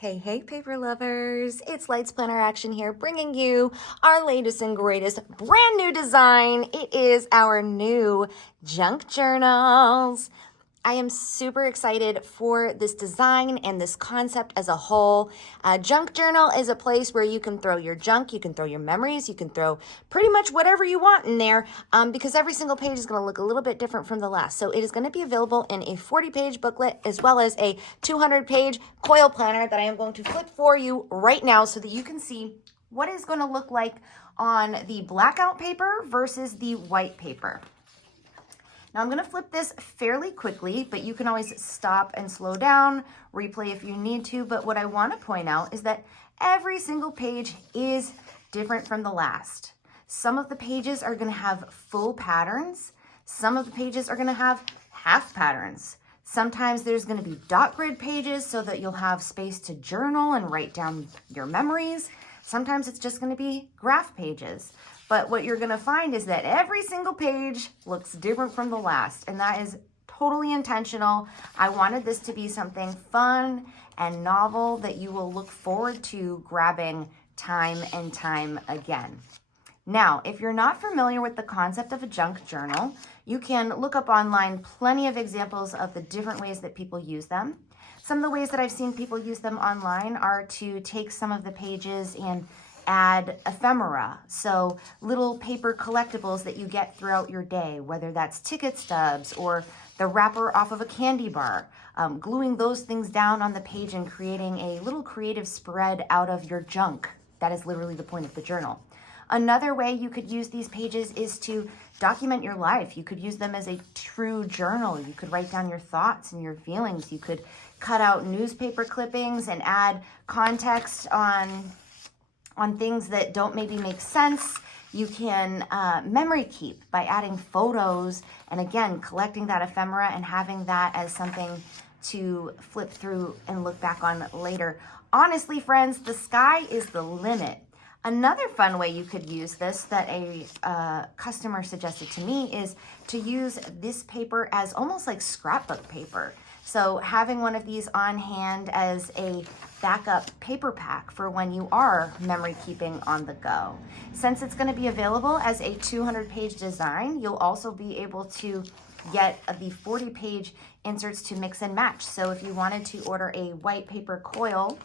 Hey, paper lovers, it's Lights Planner Action here, bringing you our latest and greatest brand new design. It is our new junk journals. I am super excited for this design and this concept as a whole. Junk journal is a place where you can throw your junk, you can throw your memories, you can throw pretty much whatever you want in there because every single page is going to look a little bit different from the last. So it is going to be available in a 40-page booklet as well as a 200-page coil planner that I am going to flip for you right now so that you can see what it's going to look like on the blackout paper versus the white paper. Now I'm going to flip this fairly quickly, but you can always stop and slow down, replay if you need to. But what I want to point out is that every single page is different from the last. Some of the pages are going to have full patterns. Some of the pages are going to have half patterns. Sometimes there's going to be dot grid pages so that you'll have space to journal and write down your memories. Sometimes it's just going to be graph pages. But what you're going to find is that every single page looks different from the last, and that is totally intentional. I wanted this to be something fun and novel that you will look forward to grabbing time and time again. Now, if you're not familiar with the concept of a junk journal, you can look up online plenty of examples of the different ways that people use them. Some of the ways that I've seen people use them online are to take some of the pages and add ephemera, so little paper collectibles that you get throughout your day, whether that's ticket stubs or the wrapper off of a candy bar, gluing those things down on the page and creating a little creative spread out of your junk. That is literally the point of the journal. Another way you could use these pages is to document your life. You could use them as a true journal. You could write down your thoughts and your feelings. You could cut out newspaper clippings and add context on things that don't maybe make sense. You can memory keep by adding photos and again, collecting that ephemera and having that as something to flip through and look back on later. Honestly, friends, the sky is the limit. Another fun way you could use this that a customer suggested to me is to use this paper as almost like scrapbook paper. So having one of these on hand as a backup paper pack for when you are memory keeping on the go. Since it's going to be available as a 200-page design, you'll also be able to get the 40-page inserts to mix and match. So if you wanted to order a white paper coil,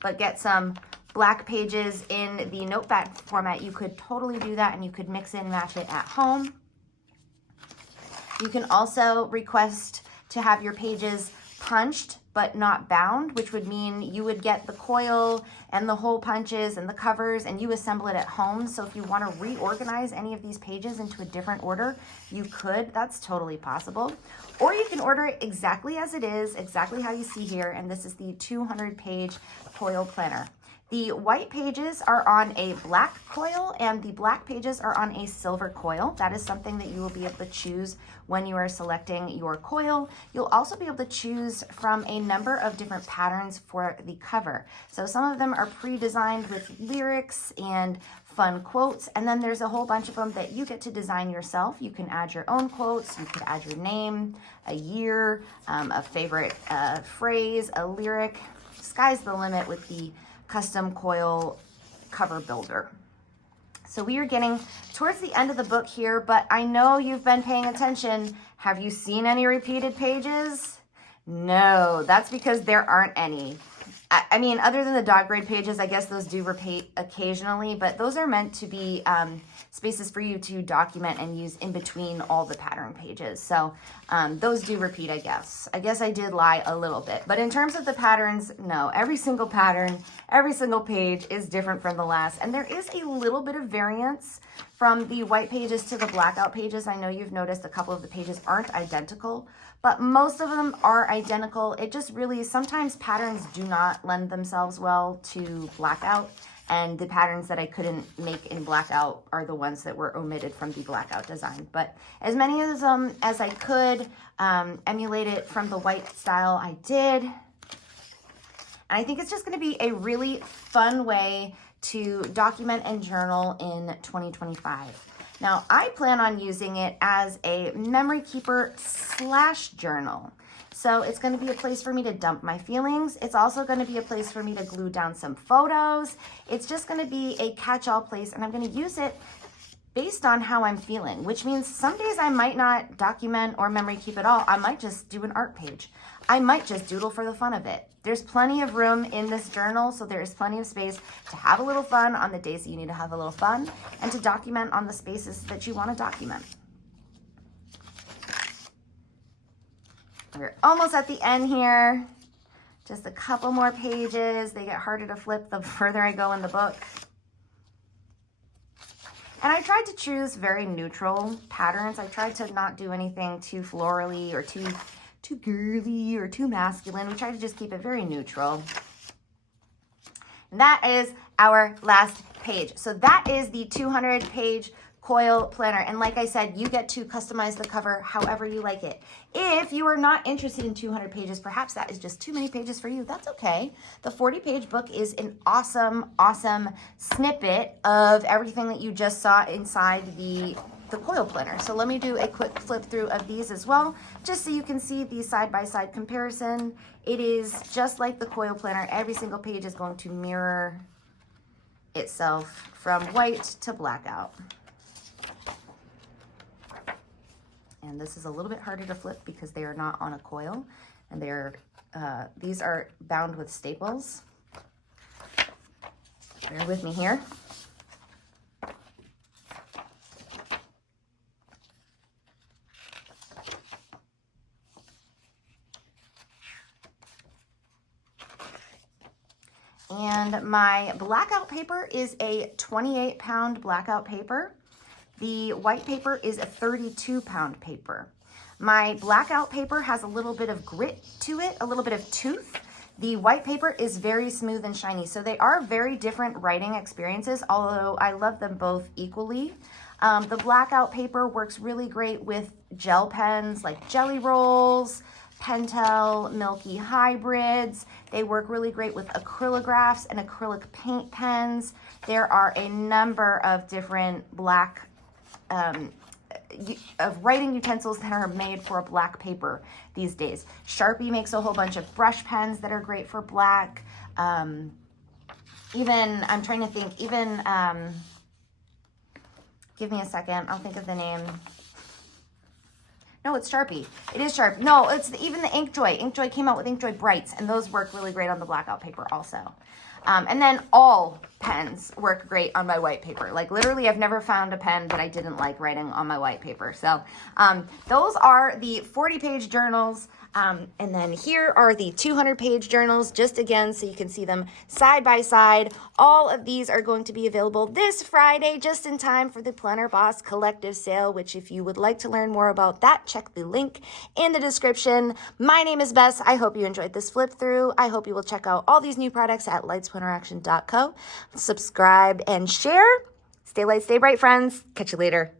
but get some black pages in the notepad format, you could totally do that and you could mix and match it at home. You can also request to have your pages punched but not bound, which would mean you would get the coil and the hole punches and the covers and you assemble it at home. So if you want to reorganize any of these pages into a different order, you could. That's totally possible. Or you can order it exactly as it is, exactly how you see here, and this is the 200-page coil planner. The white pages are on a black coil and the black pages are on a silver coil. That is something that you will be able to choose when you are selecting your coil. You'll also be able to choose from a number of different patterns for the cover. So some of them are pre-designed with lyrics and fun quotes, and then there's a whole bunch of them that you get to design yourself. You can add your own quotes, you could add your name, a year, a favorite phrase, a lyric. Sky's the limit with the custom coil cover builder. So we are getting towards the end of the book here, but I know you've been paying attention. Have you seen any repeated pages? No, that's because there aren't any. I mean, other than the dot grid pages, I guess those do repeat occasionally, but those are meant to be spaces for you to document and use in between all the pattern pages. So those do repeat, I guess. I guess I did lie a little bit. But in terms of the patterns, no. Every single pattern, every single page is different from the last. And there is a little bit of variance from the white pages to the blackout pages. I know you've noticed a couple of the pages aren't identical, but most of them are identical. It just really, sometimes patterns do not lend themselves well to blackout, and the patterns that I couldn't make in blackout are the ones that were omitted from the blackout design. But as many of them as I could emulate it from the white style, I did. And I think it's just gonna be a really fun way to document and journal in 2025. Now, I plan on using it as a memory keeper / journal. So it's going to be a place for me to dump my feelings. It's also going to be a place for me to glue down some photos. It's just going to be a catch-all place, and I'm going to use it based on how I'm feeling, which means some days I might not document or memory keep at all. I might just do an art page. I might just doodle for the fun of it. There's plenty of room in this journal, so there is plenty of space to have a little fun on the days that you need to have a little fun, and to document on the spaces that you want to document. We're almost at the end here. Just a couple more pages. They get harder to flip the further I go in the book. And I tried to choose very neutral patterns. I tried to not do anything too florally or too girly or too masculine. We tried to just keep it very neutral. And that is our last page. So that is the 200-page coil planner. And like I said, you get to customize the cover however you like it. If you are not interested in 200 pages, perhaps that is just too many pages for you, that's okay. The 40-page book is an awesome, awesome snippet of everything that you just saw inside the coil planner. So let me do a quick flip through of these as well, just so you can see the side-by-side comparison. It is just like the coil planner. Every single page is going to mirror itself from white to blackout. And this is a little bit harder to flip because they are not on a coil, and these are bound with staples. Bear with me here. And my blackout paper is a 28-pound blackout paper. The white paper is a 32-pound paper. My blackout paper has a little bit of grit to it, a little bit of tooth. The white paper is very smooth and shiny. So they are very different writing experiences, although I love them both equally. The blackout paper works really great with gel pens like Jelly Rolls, Pentel, Milky Hybrids. They work really great with acrylographs and acrylic paint pens. There are a number of different black of writing utensils that are made for black paper these days. Sharpie makes a whole bunch of brush pens that are great for black. I'm trying to think, give me a second, I'll think of the name. No, it's Sharpie. It is Sharpie. No, it's even the Inkjoy. Inkjoy came out with Inkjoy Brights, and those work really great on the blackout paper also. And then all pens work great on my white paper. Like literally, I've never found a pen that I didn't like writing on my white paper. So those are the 40-page journals. And then here are the 200-page journals, just again, so you can see them side by side. All of these are going to be available this Friday, just in time for the Planner Boss Collective Sale, which if you would like to learn more about that, check the link in the description. My name is Bess. I hope you enjoyed this flip through. I hope you will check out all these new products at lightspanneraction.co. Subscribe and share. Stay light, stay bright, friends. Catch you later.